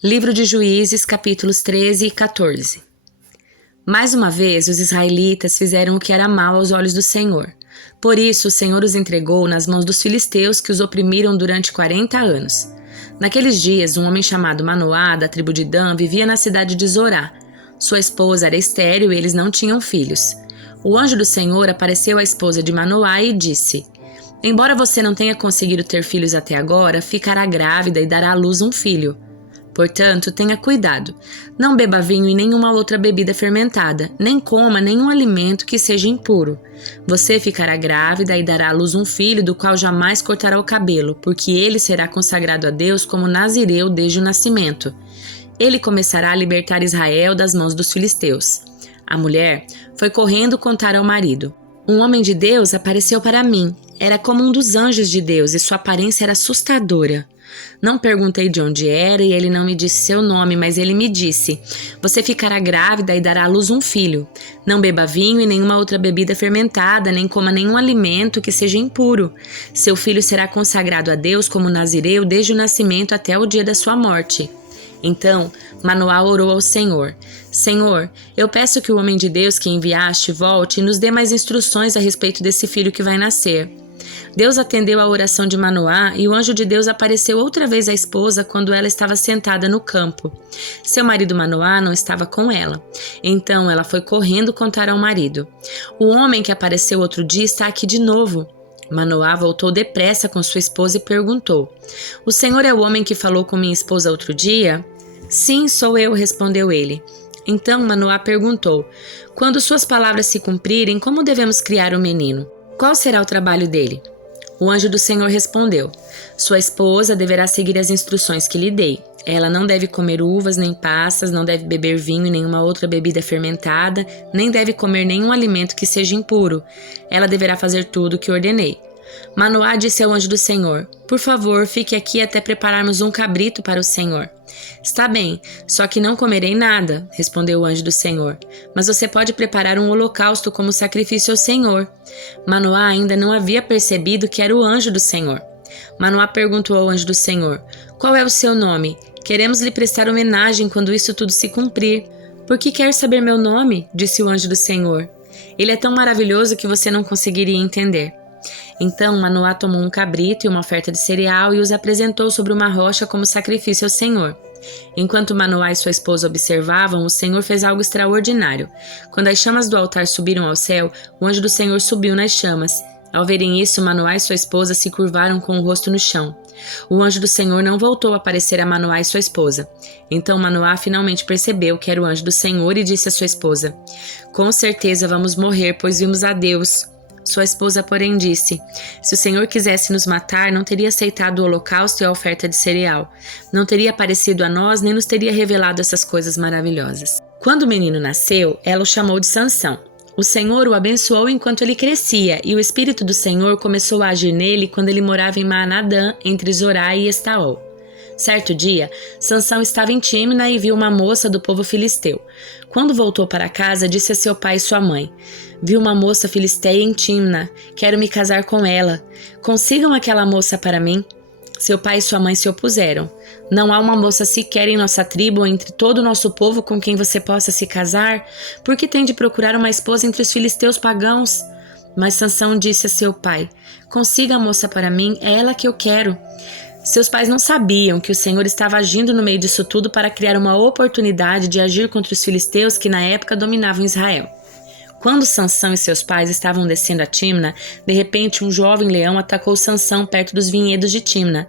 Livro de Juízes, capítulos 13 e 14. Mais uma vez, os israelitas fizeram o que era mal aos olhos do Senhor. Por isso, o Senhor os entregou nas mãos dos filisteus, que os oprimiram durante 40 anos. Naqueles dias, um homem chamado Manoá, da tribo de Dan, vivia na cidade de Zorá. Sua esposa era estéril e eles não tinham filhos. O anjo do Senhor apareceu à esposa de Manoá e disse: Embora você não tenha conseguido ter filhos até agora, ficará grávida e dará à luz um filho. Portanto, tenha cuidado. Não beba vinho e nenhuma outra bebida fermentada, nem coma nenhum alimento que seja impuro. Você ficará grávida e dará à luz um filho do qual jamais cortará o cabelo, porque ele será consagrado a Deus como nazireu desde o nascimento. Ele começará a libertar Israel das mãos dos filisteus. A mulher foi correndo contar ao marido. Um homem de Deus apareceu para mim. Era como um dos anjos de Deus e sua aparência era assustadora. Não perguntei de onde era e ele não me disse seu nome, mas ele me disse: Você ficará grávida e dará à luz um filho. Não beba vinho e nenhuma outra bebida fermentada, nem coma nenhum alimento que seja impuro. Seu filho será consagrado a Deus como nazireu desde o nascimento até o dia da sua morte. Então, Manoá orou ao Senhor: Senhor, eu peço que o homem de Deus que enviaste volte e nos dê mais instruções a respeito desse filho que vai nascer. Deus atendeu à oração de Manoá e o anjo de Deus apareceu outra vez à esposa quando ela estava sentada no campo. Seu marido Manoá não estava com ela. Então ela foi correndo contar ao marido: O homem que apareceu outro dia está aqui de novo. Manoá voltou depressa com sua esposa e perguntou: O senhor é o homem que falou com minha esposa outro dia? Sim, sou eu, respondeu ele. Então Manoá perguntou: Quando suas palavras se cumprirem, como devemos criar o menino? Qual será o trabalho dele? O anjo do Senhor respondeu: Sua esposa deverá seguir as instruções que lhe dei. Ela não deve comer uvas nem passas, não deve beber vinho e nenhuma outra bebida fermentada, nem deve comer nenhum alimento que seja impuro. Ela deverá fazer tudo o que ordenei. Manoá disse ao anjo do Senhor: Por favor, fique aqui até prepararmos um cabrito para o Senhor. Está bem, só que não comerei nada, respondeu o anjo do Senhor. Mas você pode preparar um holocausto como sacrifício ao Senhor. Manoá ainda não havia percebido que era o anjo do Senhor. Manoá perguntou ao anjo do Senhor: Qual é o seu nome? Queremos lhe prestar homenagem quando isso tudo se cumprir. Por que quer saber meu nome? Disse o anjo do Senhor. Ele é tão maravilhoso que você não conseguiria entender. Então Manoá tomou um cabrito e uma oferta de cereal e os apresentou sobre uma rocha como sacrifício ao Senhor. Enquanto Manoá e sua esposa observavam, o Senhor fez algo extraordinário. Quando as chamas do altar subiram ao céu, o anjo do Senhor subiu nas chamas. Ao verem isso, Manoá e sua esposa se curvaram com o rosto no chão. O anjo do Senhor não voltou a aparecer a Manoá e sua esposa. Então Manoá finalmente percebeu que era o anjo do Senhor e disse à sua esposa: Com certeza vamos morrer, pois vimos a Deus. Sua esposa, porém, disse: Se o Senhor quisesse nos matar, não teria aceitado o holocausto e a oferta de cereal. Não teria aparecido a nós, nem nos teria revelado essas coisas maravilhosas. Quando o menino nasceu, ela o chamou de Sansão. O Senhor o abençoou enquanto ele crescia, e o Espírito do Senhor começou a agir nele quando ele morava em Maanadã, entre Zorá e Estaol. Certo dia, Sansão estava em Tímna e viu uma moça do povo filisteu. Quando voltou para casa, disse a seu pai e sua mãe: Vi uma moça filisteia em Tímna, quero me casar com ela. Consigam aquela moça para mim. Seu pai e sua mãe se opuseram. Não há uma moça sequer em nossa tribo ou entre todo o nosso povo com quem você possa se casar? Por que tem de procurar uma esposa entre os filisteus pagãos? Mas Sansão disse a seu pai: Consiga a moça para mim, é ela que eu quero. Seus pais não sabiam que o Senhor estava agindo no meio disso tudo para criar uma oportunidade de agir contra os filisteus que na época dominavam Israel. Quando Sansão e seus pais estavam descendo a Tímna, de repente um jovem leão atacou Sansão perto dos vinhedos de Tímna.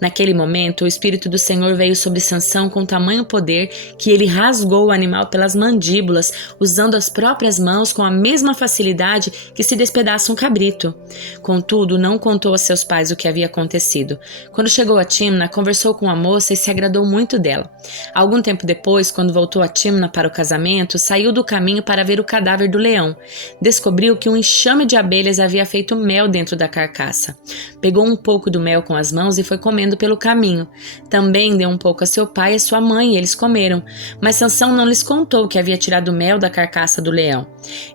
Naquele momento, o Espírito do Senhor veio sobre Sansão com tamanho poder que ele rasgou o animal pelas mandíbulas, usando as próprias mãos com a mesma facilidade que se despedaça um cabrito. Contudo, não contou a seus pais o que havia acontecido. Quando chegou a Tímna, conversou com a moça e se agradou muito dela. Algum tempo depois, quando voltou a Tímna para o casamento, saiu do caminho para ver o cadáver do leão. Descobriu que um enxame de abelhas havia feito mel dentro da carcaça. Pegou um pouco do mel com as mãos e foi comendo pelo caminho. Também deu um pouco a seu pai e a sua mãe e eles comeram. Mas Sansão não lhes contou que havia tirado o mel da carcaça do leão.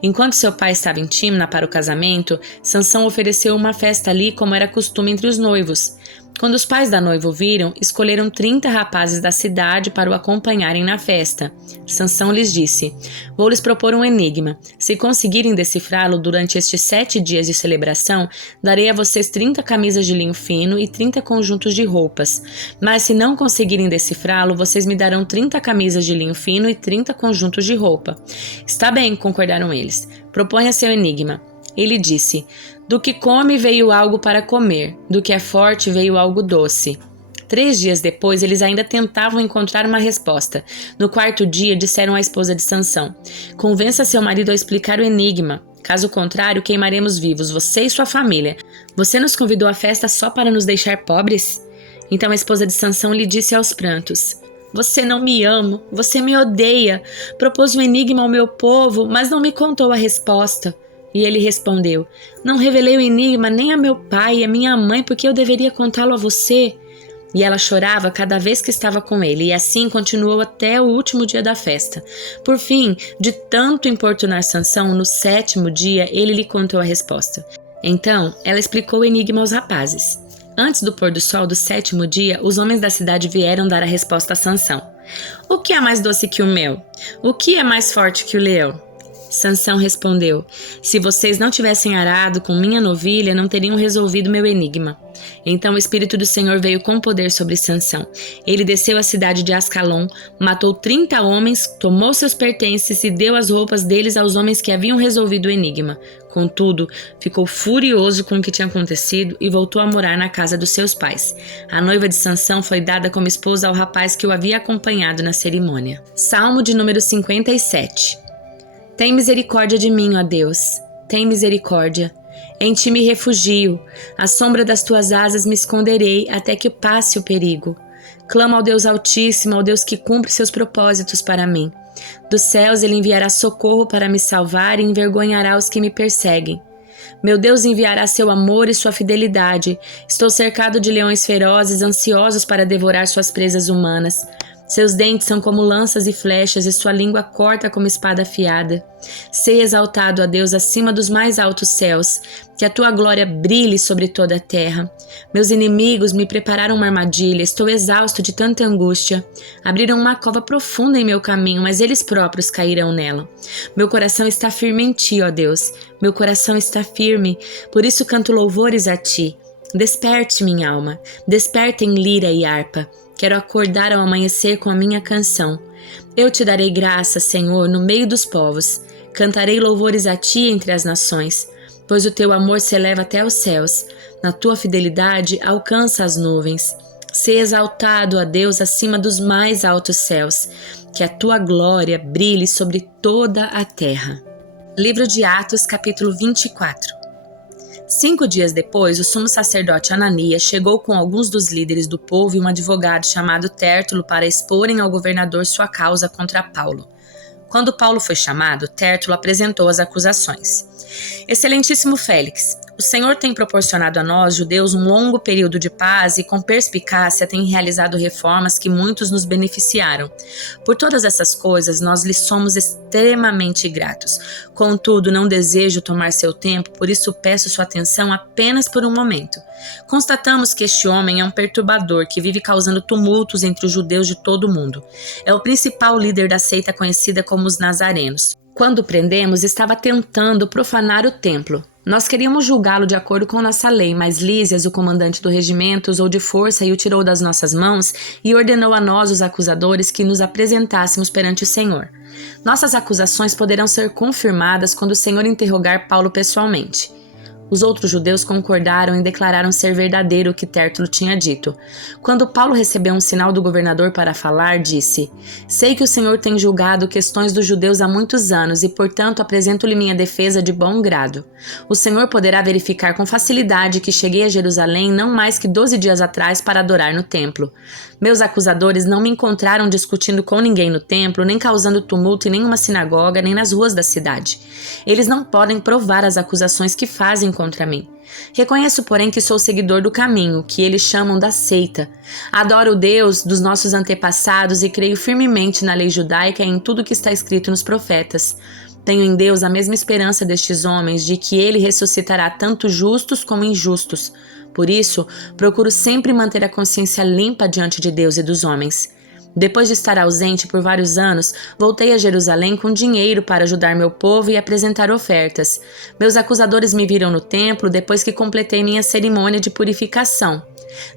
Enquanto seu pai estava em Tímna para o casamento, Sansão ofereceu uma festa ali como era costume entre os noivos. Quando os pais da noiva o viram, escolheram 30 rapazes da cidade para o acompanharem na festa. Sansão lhes disse: vou lhes propor um enigma. Se conseguirem decifrá-lo durante estes 7 dias de celebração, darei a vocês 30 camisas de linho fino e 30 conjuntos de roupas. Mas se não conseguirem decifrá-lo, vocês me darão 30 camisas de linho fino e 30 conjuntos de roupa. Está bem, concordaram eles. Proponha seu enigma. Ele disse: do que come veio algo para comer, do que é forte veio algo doce. 3 dias depois, eles ainda tentavam encontrar uma resposta. No 4º dia, disseram à esposa de Sansão: convença seu marido a explicar o enigma. Caso contrário, queimaremos vivos, você e sua família. Você nos convidou à festa só para nos deixar pobres? Então a esposa de Sansão lhe disse aos prantos: você não me ama, você me odeia. Propôs um enigma ao meu povo, mas não me contou a resposta. E ele respondeu: não revelei o enigma nem a meu pai e a minha mãe, porque eu deveria contá-lo a você. E ela chorava cada vez que estava com ele, e assim continuou até o último dia da festa. Por fim, de tanto importunar Sansão, no 7º dia ele lhe contou a resposta. Então ela explicou o enigma aos rapazes. Antes do pôr do sol do 7º dia, os homens da cidade vieram dar a resposta a Sansão. O que é mais doce que o mel? O que é mais forte que o leão? Sansão respondeu: se vocês não tivessem arado com minha novilha, não teriam resolvido meu enigma. Então o Espírito do Senhor veio com poder sobre Sansão. Ele desceu à cidade de Ascalon, matou 30 homens, tomou seus pertences e deu as roupas deles aos homens que haviam resolvido o enigma. Contudo, ficou furioso com o que tinha acontecido e voltou a morar na casa dos seus pais. A noiva de Sansão foi dada como esposa ao rapaz que o havia acompanhado na cerimônia. Salmo de número 57. Tem misericórdia de mim, ó Deus, tem misericórdia. Em ti me refugio, à sombra das tuas asas me esconderei até que passe o perigo. Clamo ao Deus Altíssimo, ao Deus que cumpre seus propósitos para mim. Dos céus ele enviará socorro para me salvar e envergonhará os que me perseguem. Meu Deus enviará seu amor e sua fidelidade. Estou cercado de leões ferozes, ansiosos para devorar suas presas humanas. Seus dentes são como lanças e flechas, e sua língua corta como espada afiada. Sei exaltado a Deus acima dos mais altos céus, que a tua glória brilhe sobre toda a terra. Meus inimigos me prepararam uma armadilha, estou exausto de tanta angústia. Abriram uma cova profunda em meu caminho, mas eles próprios cairão nela. Meu coração está firme em ti, ó Deus, meu coração está firme, por isso canto louvores a ti. Desperte, minha alma, despertem lira e harpa. Quero acordar ao amanhecer com a minha canção. Eu te darei graça, Senhor, no meio dos povos. Cantarei louvores a ti entre as nações, pois o teu amor se eleva até os céus. Na tua fidelidade alcança as nuvens. Sê exaltado, ó Deus, acima dos mais altos céus. Que a tua glória brilhe sobre toda a terra. Livro de Atos, capítulo 24. 5 dias depois, o sumo sacerdote Ananias chegou com alguns dos líderes do povo e um advogado chamado Tértulo para exporem ao governador sua causa contra Paulo. Quando Paulo foi chamado, Tértulo apresentou as acusações. Excelentíssimo Félix, o Senhor tem proporcionado a nós, judeus, um longo período de paz e com perspicácia tem realizado reformas que muitos nos beneficiaram. Por todas essas coisas, nós lhe somos extremamente gratos. Contudo, não desejo tomar seu tempo, por isso peço sua atenção apenas por um momento. Constatamos que este homem é um perturbador que vive causando tumultos entre os judeus de todo o mundo. É o principal líder da seita conhecida como os Nazarenos. Quando o prendemos, estava tentando profanar o templo. Nós queríamos julgá-lo de acordo com nossa lei, mas Lísias, o comandante do regimento, usou de força e o tirou das nossas mãos e ordenou a nós, os acusadores, que nos apresentássemos perante o Senhor. Nossas acusações poderão ser confirmadas quando o Senhor interrogar Paulo pessoalmente. Os outros judeus concordaram e declararam ser verdadeiro o que Tértulo tinha dito. Quando Paulo recebeu um sinal do governador para falar, disse: sei que o Senhor tem julgado questões dos judeus há muitos anos e, portanto, apresento-lhe minha defesa de bom grado. O Senhor poderá verificar com facilidade que cheguei a Jerusalém não mais que 12 dias atrás para adorar no templo. Meus acusadores não me encontraram discutindo com ninguém no templo, nem causando tumulto em nenhuma sinagoga, nem nas ruas da cidade. Eles não podem provar as acusações que fazem contra mim. Reconheço, porém, que sou seguidor do caminho, que eles chamam da seita. Adoro o Deus dos nossos antepassados e creio firmemente na lei judaica e em tudo que está escrito nos profetas. Tenho em Deus a mesma esperança destes homens, de que ele ressuscitará tanto justos como injustos. Por isso, procuro sempre manter a consciência limpa diante de Deus e dos homens. Depois de estar ausente por vários anos, voltei a Jerusalém com dinheiro para ajudar meu povo e apresentar ofertas. Meus acusadores me viram no templo depois que completei minha cerimônia de purificação.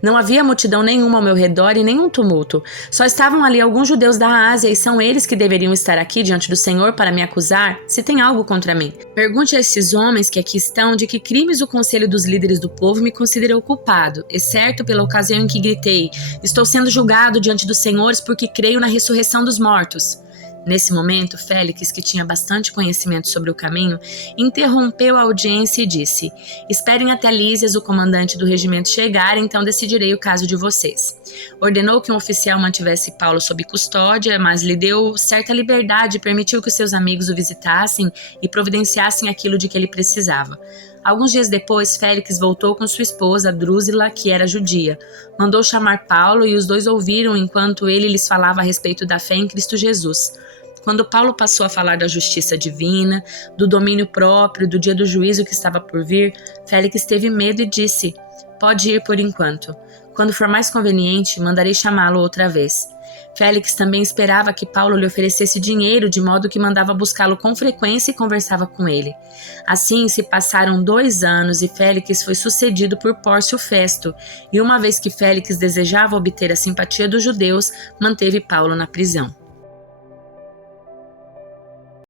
Não havia multidão nenhuma ao meu redor e nenhum tumulto. Só estavam ali alguns judeus da Ásia e são eles que deveriam estar aqui diante do Senhor para me acusar se tem algo contra mim. Pergunte a esses homens que aqui estão de que crimes o conselho dos líderes do povo me considerou culpado, exceto pela ocasião em que gritei: estou sendo julgado diante dos senhores porque creio na ressurreição dos mortos. Nesse momento, Félix, que tinha bastante conhecimento sobre o caminho, interrompeu a audiência e disse: esperem até Lísias, o comandante do regimento, chegar, então decidirei o caso de vocês. Ordenou que um oficial mantivesse Paulo sob custódia, mas lhe deu certa liberdade e permitiu que seus amigos o visitassem e providenciassem aquilo de que ele precisava. Alguns dias depois, Félix voltou com sua esposa, Drúzila, que era judia. Mandou chamar Paulo e os dois ouviram enquanto ele lhes falava a respeito da fé em Cristo Jesus. Quando Paulo passou a falar da justiça divina, do domínio próprio, do dia do juízo que estava por vir, Félix teve medo e disse: pode ir por enquanto. Quando for mais conveniente, mandarei chamá-lo outra vez. Félix também esperava que Paulo lhe oferecesse dinheiro, de modo que mandava buscá-lo com frequência e conversava com ele. Assim se passaram 2 anos e Félix foi sucedido por Pórcio Festo, e uma vez que Félix desejava obter a simpatia dos judeus, manteve Paulo na prisão.